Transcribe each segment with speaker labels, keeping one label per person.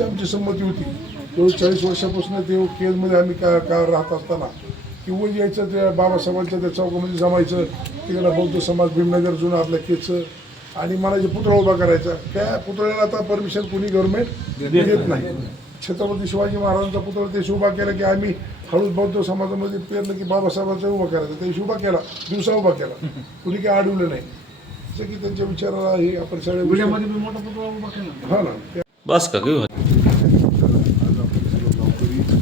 Speaker 1: त्यांची आमची संमती होती. जवळ चाळीस वर्षापासून ते केजमध्ये आम्ही का का राहत असताना. किंवा यायचं त्या बाबासाहेबांच्या त्या चौकामध्ये जमायचं. तिकडं बौद्ध समाज भीमनगर जुनं आपल्या केचं. आणि मला जे पुतळा उभा करायचा. त्या पुतळ्याला आता परमिशन कोणी गव्हर्नमेंट देत नाही. छत्रपती शिवाजी महाराजांचा पुतळा ते उभा केला की आम्ही हळूच बौद्ध समाजामध्ये पेरलं की बाबासाहेबांचा उभा करायचा. ते उभा केला. दिवसा उभा केला. कुणी काही अडवलं नाही. असं की त्यांच्या विचाराला हे आपण सगळ्या गोष्टी-
Speaker 2: पुण्यामध्ये मी मोठा पुतळा उभा केला.
Speaker 1: हा ना.
Speaker 3: बस का घेऊ
Speaker 1: आज आपण सर्व गावकरी लोकं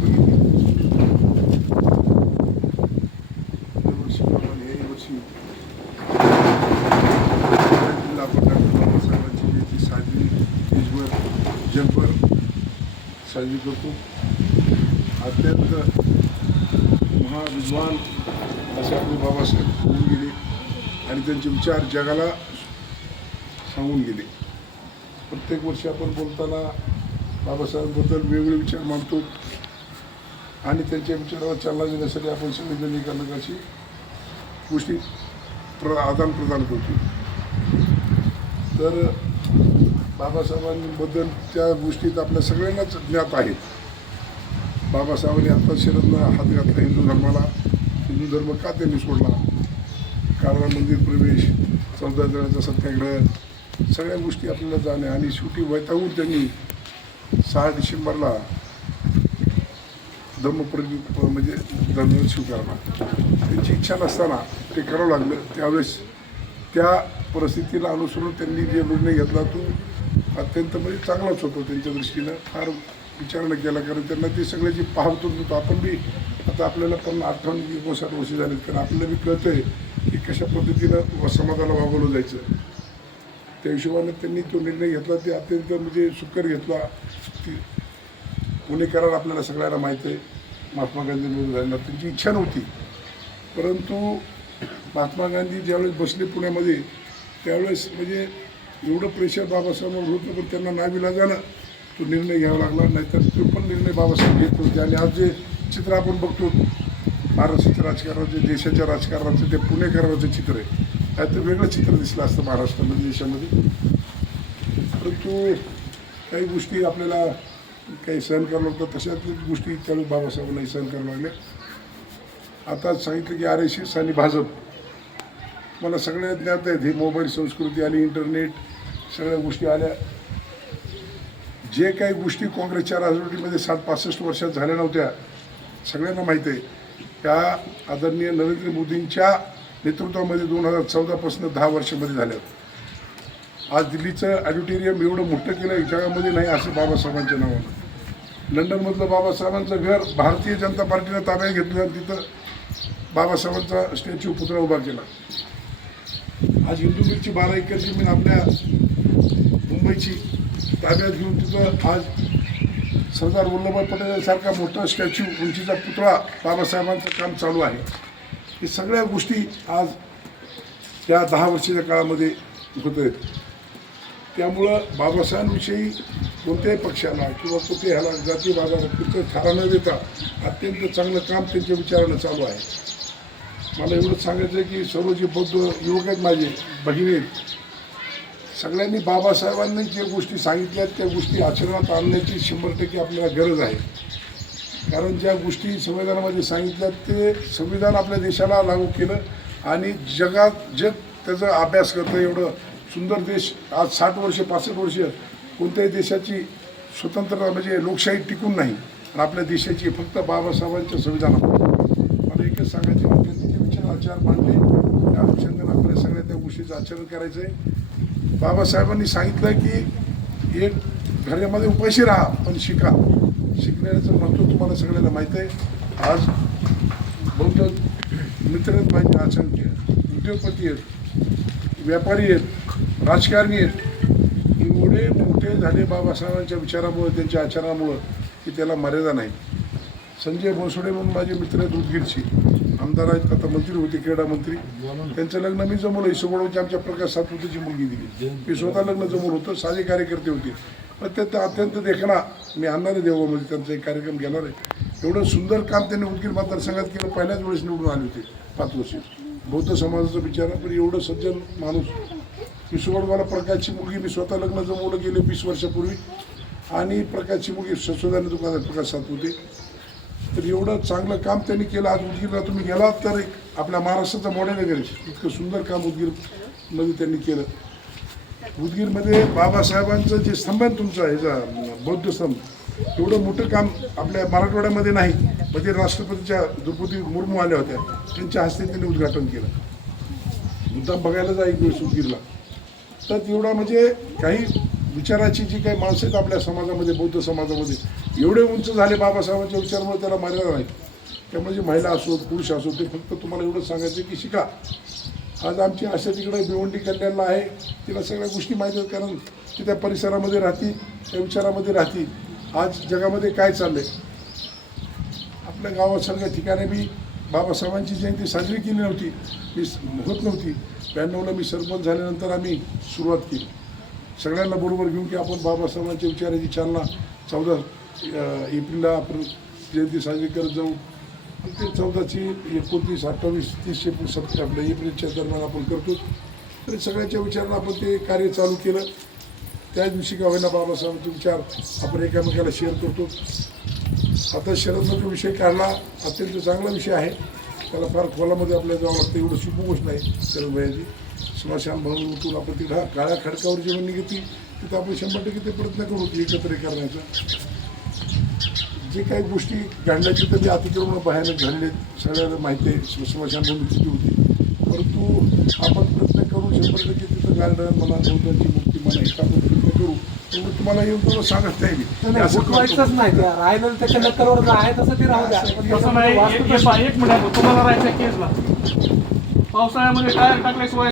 Speaker 1: बघितली. यावर्षीप्रमाणे याही वर्षी आपण डॉक्टर बाबासाहेबांची जयंती साजरी देशभर जगभर साजरी करतो अत्यंत महाविद्वान असे आपले बाबासाहेब होऊन गेले आणि त्यांचे विचार जगाला सांगून गेले. प्रत्येक वर्षी आपण बोलताना बाबासाहेबांबद्दल वेगवेगळे विचार मांडतो आणि त्यांच्या विचाराला चालना देण्यासाठी आपण संविधानिकरणाची गोष्टी प्र आदान प्रदान करतो. तर बाबासाहेबांबद्दल त्या गोष्टीत आपल्या सगळ्यांनाच ज्ञात आहेत. बाबासाहेबांनी आता शरदनं हात घातला हिंदू धर्माला. हिंदू धर्म का त्यांनी सोडला? काळा मंदिर प्रवेश चौदा जणांचा सत्याग्रह सगळ्या गोष्टी आपल्याला जाणे आणि शेवटी वैतागून त्यांनी सहा डिसेंबरला धम्मप्रति म्हणजे धर्म स्वीकारला. त्यांची इच्छा नसताना ते करावं लागलं. त्यावेळेस त्या परिस्थितीला अनुसरून त्यांनी जे निर्णय घेतला तो अत्यंत म्हणजे चांगलाच होतो त्यांच्या दृष्टीनं. फार विचारणं केला कारण त्यांना ते सगळे जे पाहत होतो आपण बी आता आपल्याला पण अठ्ठावन्न एकोणसाठ वर्ष झाले कारण आपल्याला बी कळतं आहे की कशा पद्धतीनं समाजाला वागवलं जायचं. त्या हिशोबाने त्यांनी तो निर्णय घेतला ते अत्यंत म्हणजे सुकर घेतला. ती पुणे करार आपल्याला सगळ्यांना माहीत आहे. महात्मा गांधींमध्ये झालेला. त्यांची इच्छा नव्हती. परंतु महात्मा गांधी ज्यावेळेस बसले पुण्यामध्ये त्यावेळेस म्हणजे एवढं प्रेशर बाबासाहेबांवर होतं पण त्यांना नाविलाजानं तो निर्णय घ्यावा लागला नाहीतर तो पण निर्णय बाबासाहेब घेत होते आणि आज जे चित्र आपण बघतो महाराष्ट्राच्या राजकारणाचे देशाच्या राजकारणाचं ते पुणेकरांचं चित्र आहे. त्यात वेगळं चित्र दिसलं असतं महाराष्ट्रामध्ये देशामध्ये. परंतु काही गोष्टी आपल्याला काही सहन करावं लागतं. तशाच गोष्टी त्यावेळी बाबासाहेबांनाही सहन करावं लागल्या. आता सांगितलं की आर एस एस आणि भाजप मला सगळ्या ज्ञात आहेत हे मोबाईल संस्कृती आणि इंटरनेट सगळ्या गोष्टी आल्या. जे काही गोष्टी काँग्रेसच्या राजवटीमध्ये साठ पासष्ट वर्षात झाल्या नव्हत्या सगळ्यांना माहीत आहे. त्या आदरणीय नरेंद्र मोदींच्या नेतृत्वामध्ये दोन हजार चौदापासून दहा वर्षामध्ये झाल्या. आज दिल्लीचं ऑडिटोरियम एवढं मोठं केलं जगामध्ये नाही असं बाबासाहेबांच्या नावानं. लंडनमधलं बाबासाहेबांचं घर भारतीय जनता पार्टीनं ताब्यात घेतलं आणि तिथं बाबासाहेबांचा स्टॅच्यू पुतळा उभा केला. आज हिंदू मिलची बारा एकर जमीन आपल्या मुंबईची ताब्यात घेऊन तिथं आज सरदार वल्लभभाई पटेलांसारखा मोठा स्टॅच्यू उंचीचा पुतळा बाबासाहेबांचं काम चालू आहे. हे सगळ्या गोष्टी आज त्या दहा वर्षाच्या काळामध्ये होत आहेत. त्यामुळं बाबासाहेबांविषयी कोणत्याही पक्षाला किंवा कुठे ह्याला जाती बाजारात कुठं थारा न देता अत्यंत चांगलं काम त्यांच्या विचारानं चालू आहे. मला एवढंच सांगायचं आहे की सर्व जे बौद्ध युवक आहेत माझे बहिणी सगळ्यांनी बाबासाहेबांनी ज्या गोष्टी सांगितल्या त्या गोष्टी आचरणात आणण्याची शंभर टक्के आपल्याला गरज आहे. कारण ज्या गोष्टी संविधानामध्ये सांगितल्या ते संविधान आपल्या देशाला लागू केलं आणि जगात जग त्याचा अभ्यास करतं एवढं सुंदर देश. आज साठ वर्ष पासष्ट वर्ष कोणत्याही देशाची स्वतंत्रता म्हणजे लोकशाही टिकून नाही. आणि आपल्या देशाची फक्त बाबासाहेबांच्या संविधानात मला एकच सांगायचं की त्यांनी जे विचार आचार मांडले. त्या अनुषंगाने आपल्या सगळ्या त्या गोष्टीचं आचरण करायचं आहे बाबासाहेबांनी सांगितलं की एक घरामध्ये उपाशी राहा पण शिका. शिकण्याचं महत्त्व तुम्हाला सगळ्यांना माहीत आहे. आज बौद्ध मित्र आहेत माझे असंख्य उद्योगपती आहेत व्यापारी आहेत राजकारणी आहेत. एवढे मोठे झाले बाबासाहेबांच्या विचारामुळे त्यांच्या आचरणामुळं की त्याला मर्यादा नाही. संजय बनसोडे म्हणून माझे मित्र आहेत उदगीरची आमदार आहेत आता मंत्री होते क्रीडा मंत्री. त्यांचं लग्न मी जमवलं इसोबळवची आमच्या प्रकाश सातपुतेची मुलगी दिली. मी स्वतः लग्न जमवलं होतं साधे कार्यकर्ते होते. पण ते अत्यंत देखणा मी आणणार आहे देवामध्ये त्यांचा एक कार्यक्रम घेणार आहे. एवढं सुंदर काम त्यांनी उदगीर मतदारसंघात केलं पहिल्याच वेळेस निवडून आले होते पाच वर्षी. बौद्ध समाजाचा विचार आहे, पण एवढं सज्जन माणूस. मला प्रकाशची मुलगी मी स्वतः लग्न जमवलं गेले वीस वर्षापूर्वी. आणि प्रकाशची मुलगी ससोदाने दुकानात प्रकाश साथ होते तर एवढं चांगलं काम त्यांनी केलं. आज उदगीरला तुम्ही गेलात तर एक आपल्या महाराष्ट्राचं मोठ्या आहे इतकं सुंदर काम उदगीरमध्ये त्यांनी केलं. उदगीरमध्ये बाबासाहेबांचं जे स्तंभ आहे तुमचा ह्याचा बौद्ध स्तंभ एवढं मोठं काम आपल्या मराठवाड्यामध्ये नाही. म्हणजे राष्ट्रपतीच्या द्रौपदी मुर्मू आल्या होत्या. त्यांच्या हस्ते त्यांनी उद्घाटन केलं. मुद्दाम बघायला जा एक वेळेस उदगीरला. तर एवढा म्हणजे काही विचाराची जी काही माणसं आहेत आपल्या समाजामध्ये बौद्ध समाजामध्ये एवढे उंच झाले बाबासाहेबांच्या विचारामुळे त्याला मर्यादा नाही. त्यामुळे जी महिला असो पुरुष असो ते फक्त तुम्हाला एवढं सांगायचं की शिका. आज आमची आशा तिकडे भिवंडी कल्याणला आहे. तिला सगळ्या गोष्टी माहीत आहेत कारण ती त्या परिसरामध्ये राहती त्या विचारामध्ये राहती. आज जगामध्ये काय चाललंय? आपल्या गावासारख्या ठिकाणी मी बाबासाहेबांची जयंती साजरी केली नव्हती. मी होत नव्हती. ब्याण्णवला मी सरपंच झाल्यानंतर आम्ही सुरुवात केली. सगळ्यांना बरोबर घेऊन की आपण बाबासाहेबांच्या विचाराची चालना चौदा एप्रिलला आपण जयंती साजरी करत जाऊ. ते चौदाची एकोणतीस अठ्ठावीस तीस एप्रिल सप्टेंबर आपल्या एप्रिलच्या दरम्यान आपण करतो. तरी सगळ्यांच्या विचारानं आपण ते कार्य चालू केलं. त्या दिवशी का होईना बाबासाहेबांचे विचार आपण एकामेकाला शेअर करतो. आता शरदचा जो विषय काढला अत्यंत चांगला विषय आहे. त्याला फार खोलामध्ये आपल्याला जावं लागतं एवढं सोपं गोष्ट नाही शरद भैयाची स्मशान भरून उठून आपण तिथं काळ्या खडकावर जी म्हणणी तिथं आपण शंभर टक्के ते प्रयत्न करू एकत्र करण्याचा. जे काही गोष्टी घडल्याचे तर ते अतिक्रमण भयानक झालेले सगळ्यांना माहिती आहे. स्म- स्मशान भूमी किती होती. परंतु आपण प्रयत्न करू शंभर टक्के तिथं गार्डन म्हणा बौद्धांची मूर्ती म्हणा हे आपण प्रयत्न करू. तेवढं तुम्हाला येऊन तुम्हाला सांगत नाही असं.
Speaker 3: नाही. राहिलं त्याच्या नक्कलवर जे आहे तसं ते राहू द्या. पण
Speaker 2: तसं नाही
Speaker 3: वास्तू
Speaker 2: एक- एक एक मिनिट तुम्हाला राहायचं केसला पावसाळ्यामध्ये टायर टाकल्याशिवाय